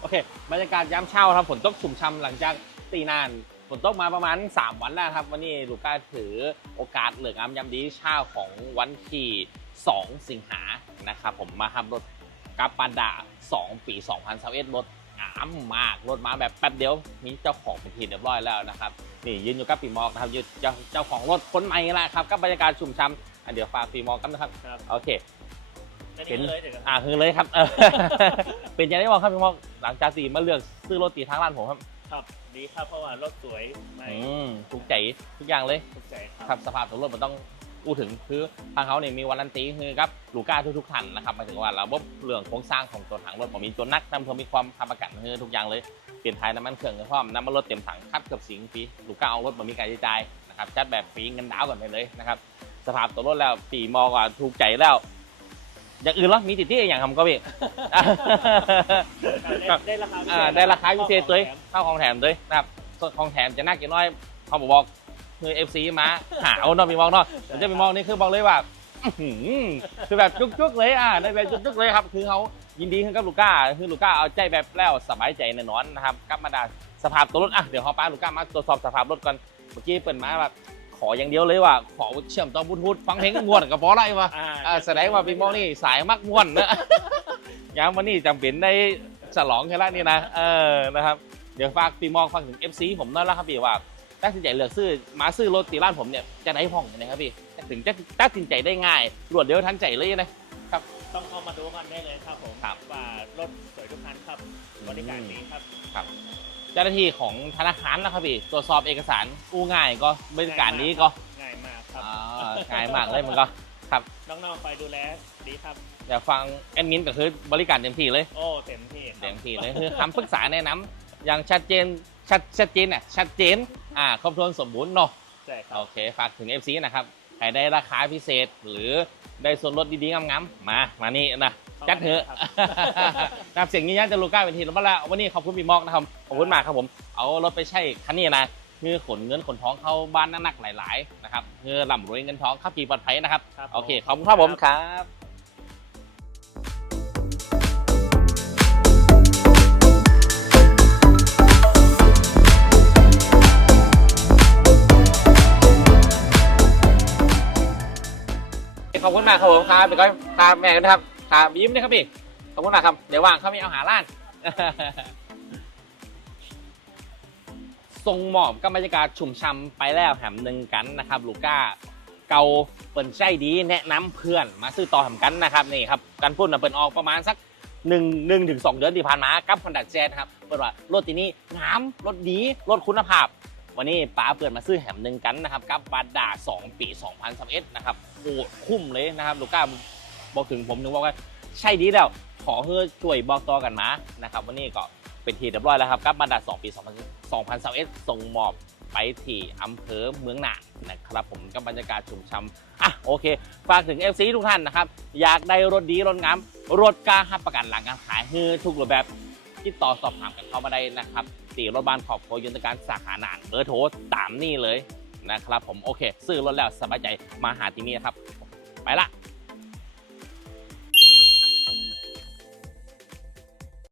โอเคบรรยากาศยามเช้าครับฝนตกชุ่มช่ำหลังจากตีนานฝนตกมาประมาณ 3 วันแล้วครับ วันนี้ลูก้าถือโอกาสเหลืองามยามดีเช้าของวันที่ 2 สิงหานะครับผมมาขับรถกับปาดา 2 ปี 2021รถงามมากรถมาแบบแป๊บเดียวมีเจ้าของเป็นทีเรียบร้อยแล้วนะครับนี่ยืนอยู่กับปีมอกนะครับยืนเจ้าเจ้าของรถคนใหม่แล้วครับกับบรรยากาศชุ่มช่ำอะเดี๋ยวฝากปีมอกกันนะครับครับโอเคไม่เป็ได้นเลยถึงอ่าคือเลยครับเออเป็นยังไงบ้างครับพี่มอก หลังจากตีมาเลือกซื้อรถตีทางร้านผมครับครับดีครับเพราะว่ารถสวยไม่อืมถูกใจทุกอย่างเลยถูกใจคครับรับสภาพของรถมันต้องพูดถึงคือทางเขาเนี่ยมีวารันตีคือครับลูก้าทุกๆคันนะครับหมายถึงว่าระบบเรื่องโครงสร้างของตัวถังรถผมมีตัวนักนำเพิ่มมีความทำประกันคือทุกอย่างเลยเปลี่ยนไทยน้ำมันเครื่องพร้อมน้ำมันรถเต็มถังคัดเกือบสิงฟรีลูก้าเอารถมันมีการจ่ายนะครับจัดแบบฟรีเงินดาวน์ก่อนไปเลยนะครับสภาพตัวรถแล้วปีมอกว่าถูกใจแล้ว อย่างอื่นเหรอมีติดที่อย่างคำก็พี่ได้ได้ราคาพิเศอ่าษได้ราคาพิเศษด้วยข้าวของแถมข้าวของแถมด้วยนะครับส่วนของแถมจะน่ากินน้อยเขาบอกบอกคือเอฟซีมาหาเอาเนาะมีมองเนาะเดี๋ยวจะมีมองนี่คือบอกเลยว่าอื้อหือคือแบบจุกๆเลยอะได้แบบจุกๆเลยครับ คือเขายินดีขึ้นกับลูก้าคือลูก้าเอาใจแบบแล้วสบายใจแน่นอนนะครับกับมาดาสภาพตัวรถอะเดี๋ยวเขาป้าลูก้ามาตรวจสอบสภาพรถก่อนเมื่อกี้เปิดมาแบบ ขออย่างเดียวเลยว่า ขอเชื่อมต่อบลูทูธฟังเพลงกันม่วนกับพออะไรวะอ่าอ่าแสดงว่าพี่มองนี่สายมักม่วนนะยามวันนี้จำเป็นได้ฉลองแค่ละนี่นะเออนะครับเดี๋ยวฝากพี่มองฟังถึง FC ผมนั่นแล้วครับพี่ว่าตัดสินใจเลือกซื้อมาซื้อรถตีร้านผมเนี่ยจะได้พ่องนะครับพี่ถึงจะตัดสินใจได้ง่ายรวดเร็วทันใจเลยนะ ต้องเข้ามาดูกันได้เลยครับผมครับว่ารถสวยทุกคันครับ บริการดีครับ เจ้าหน้าที่ของธนาคารนะครับพี่ตรวจสอบเอกสารกู้ง่ายก็บริการนี้ก็ง่ายมากครับอ่าง่ายมากเลยมันก็น้องๆไปดูแลดีครับเดี๋ยวฟังแอดมินก็คือบริการเต็มที่เลย โอ้เต็มที่ครับเต็มที่เลยคือคำปรึกษาแนะนำอย่างชัดเจนชัดชัดเจนอะชัดเจนอ่าครบถ้วนสมบูรณ์เนาะใช่ครัโอบเคฝากถึง FC นะครับ ใครได้ราคาพิเศษหรือได้ส่วนลดดีๆงามๆมา มานี่นะจัดเถอะครับนะครับเสียงนี้ยันจะลูก้าเป็นทีแล้วมาแล้ววันนี้ขอบคุณพี่มอกนะครับขอบคุณมากครับผม เอารถไปใช้คันนี้นะคือขนเงินขนทองเข้าบ้านนักๆหลาย ๆ นะครับคือร่ำรวยเงินทองขับขี่ปลอดภัยนะครับครับ โอเค ขอบคุณครับผมครับ อบคุณมากครับผมครับไปก่อนตามแม่กันนะครับครับยิ้มนะครับพี่ขอบคุณมากครับเดี๋ยวว่างเข้าไม่เอาหาล้านทรงหมอบกับบรรยากาศชุ่มช่ำไปแล้วแหมหนึ่งกันนะครับลูก้าเกาเปิ่นใจดีแนะนำเพื่อนมาซื้อต่อแหมกันนะครับนี่ครับกันพุ่นนะเปิ่นออกประมาณสักหนึ่งหนึ่งถึงสองเดือนที่ผ่านมากับคอนดักแจนครับเปิดว่ารถตีนี้งามรถดีรถคุณภาพ วันนี้ป้าเปิดมาซื้อแหมหนึ่งกันนะครับกับบาดา2 ปี 2021นะครับโอ้คุ้มเลยนะครับลูก้าบอกถึงผมถึกว่าใช่ดีแล้วขอเพื่อช่วยบอกต่อกันมานะครับวันนี้ก็เป็นทีเรียบร้อยแล้วครับกับบาดา2 ปี 2021ส่งมอบไปที่อำเภอเมืองหนานะครับผมกับบรรยากาศชุ่มช่ำอะโอเค ฝากถึง FC ทุกท่านนะครับ อยากได้รถดีรถงามรถกล้าหับประกันหลังการขายเฮือทุกรูปแบบ ติดต่อสอบถามกันเข้ามาได้นะครับตีรถบ้านขอบโคยุนตการสาขาหนานเบอร์โทรตามนี่เลยนะครับผมโอเค ซื้อรถแล้วสบายใจมาหาที่นี่นะครับ ไปละ